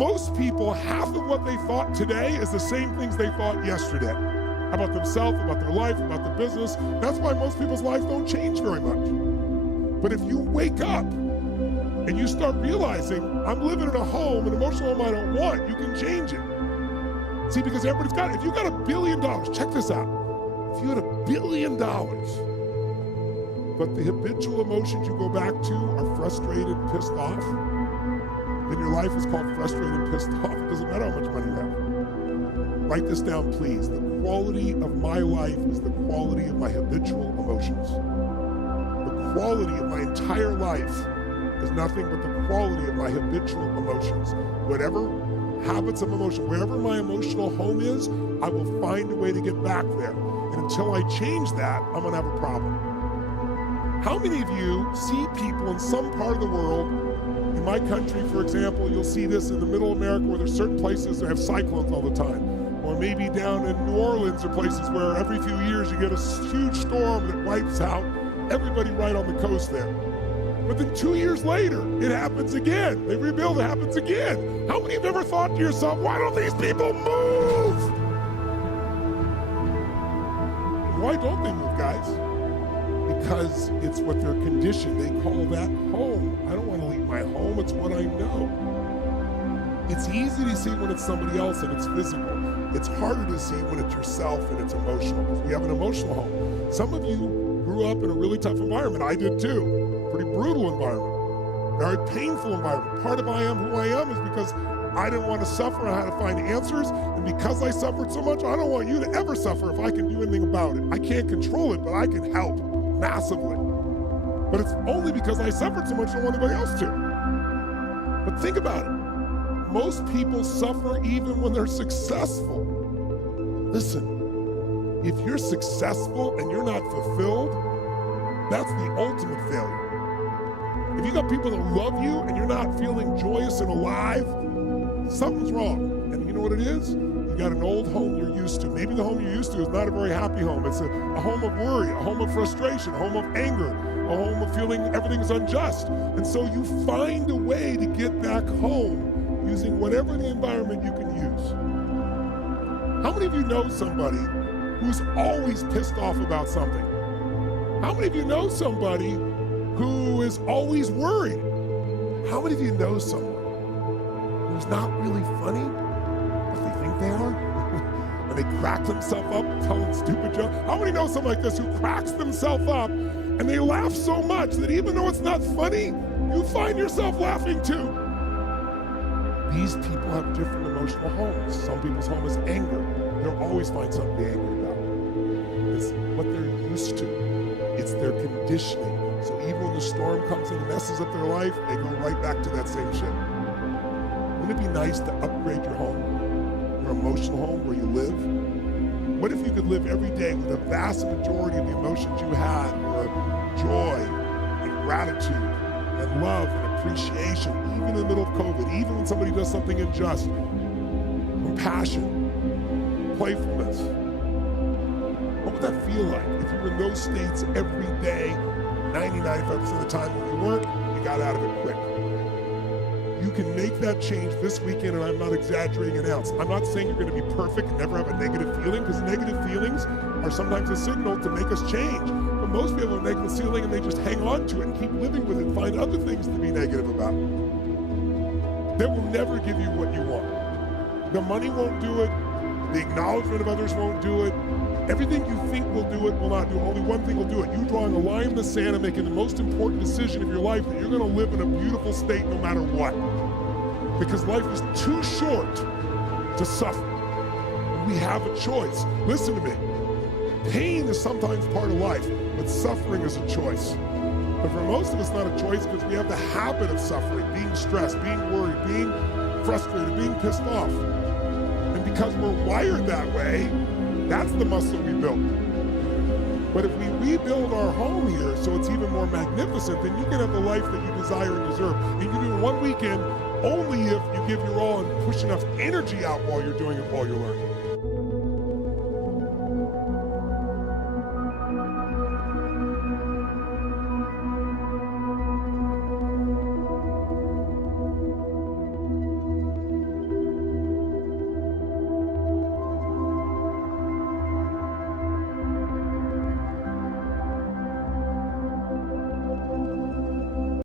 Most people, half of what they thought today is the same things they thought yesterday. About themselves, about their life, about their business. That's why most people's lives don't change very much. But if you wake up and you start realizing, I'm living in a home, an emotional home I don't want, you can change it. See, because everybody's got it. If you got $1 billion, check this out. If you had $1 billion, but the habitual emotions you go back to are frustrated, pissed off, then your life is called frustrated and pissed off. It doesn't matter how much money you have. Write this down, please. The quality of my life is the quality of my habitual emotions. The quality of my entire life is nothing but the quality of my habitual emotions. Whatever habits of emotion, wherever my emotional home is, I will find a way to get back there. And until I change that, I'm gonna have a problem. How many of you see people in some part of the world, in my country, for example, you'll see this in the middle of America where there's certain places that have cyclones all the time. Or maybe down in New Orleans or places where every few years you get a huge storm that wipes out everybody right on the coast there. But then 2 years later, it happens again. They rebuild, it happens again. How many have ever thought to yourself, why don't these people move? Why don't they move, guys? Because it's what they're conditioned. They call that home. I don't want to leave my home, it's what I know. It's easy to see when it's somebody else and it's physical. It's harder to see when it's yourself and it's emotional, because we have an emotional home. Some of you grew up in a really tough environment. I did too. Pretty brutal environment. Very painful environment. Part of who I am is because I didn't want to suffer. I had to find answers. And because I suffered so much, I don't want you to ever suffer if I can do anything about it. I can't control it, but I can help massively. But it's only because I suffered so much I don't want anybody else to. But think about it. Most people suffer even when they're successful. Listen, if you're successful and you're not fulfilled, that's the ultimate failure. If you got people that love you and you're not feeling joyous and alive, something's wrong. And you know what it is? You got an old home you're used to. Maybe the home you're used to is not a very happy home. It's a home of worry, a home of frustration, a home of anger, a home of feeling everything's unjust. And so you find a way to get back home using whatever the environment you can use. How many of you know somebody who's always pissed off about something? How many of you know somebody who is always worried? How many of you know someone who's not really funny, but they think they are? And they crack themselves up telling stupid jokes. How many know someone like this who cracks themselves up and they laugh so much that even though it's not funny, you find yourself laughing too? These people have different emotional homes. Some people's home is anger. They'll always find something to be angry about. It's what they're used to. It's their conditioning. So even when the storm comes and messes up their life, they go right back to that same shit. Wouldn't it be nice to upgrade your home, your emotional home where you live? What if you could live every day with a vast majority of the emotions you had were joy and gratitude and love and appreciation, even in the middle of COVID, even when somebody does something unjust, compassion, playfulness. What would that feel like if you were in those states every day, 99% of the time when you weren't, you got out of it quick? You can make that change this weekend, and I'm not exaggerating an ounce. I'm not saying you're going to be perfect and never have a negative feeling, because negative feelings are sometimes a signal to make us change. But most people have a negative feeling and they just hang on to it and keep living with it and find other things to be negative about. That will never give you what you want. The money won't do it. The acknowledgement of others won't do it. Everything you think will do it will not do it. Only one thing will do it. You drawing a line in the sand and making the most important decision of your life that you're going to live in a beautiful state no matter what. Because life is too short to suffer. We have a choice. Listen to me. Pain is sometimes part of life, but suffering is a choice. But for most of us, not a choice, because we have the habit of suffering, being stressed, being worried, being frustrated, being pissed off. And because we're wired that way, that's the muscle we build. But if we rebuild our home here so it's even more magnificent, then you can have the life that you desire and deserve. And you can do it one weekend only if you give your all and push enough energy out while you're doing it, while you're learning.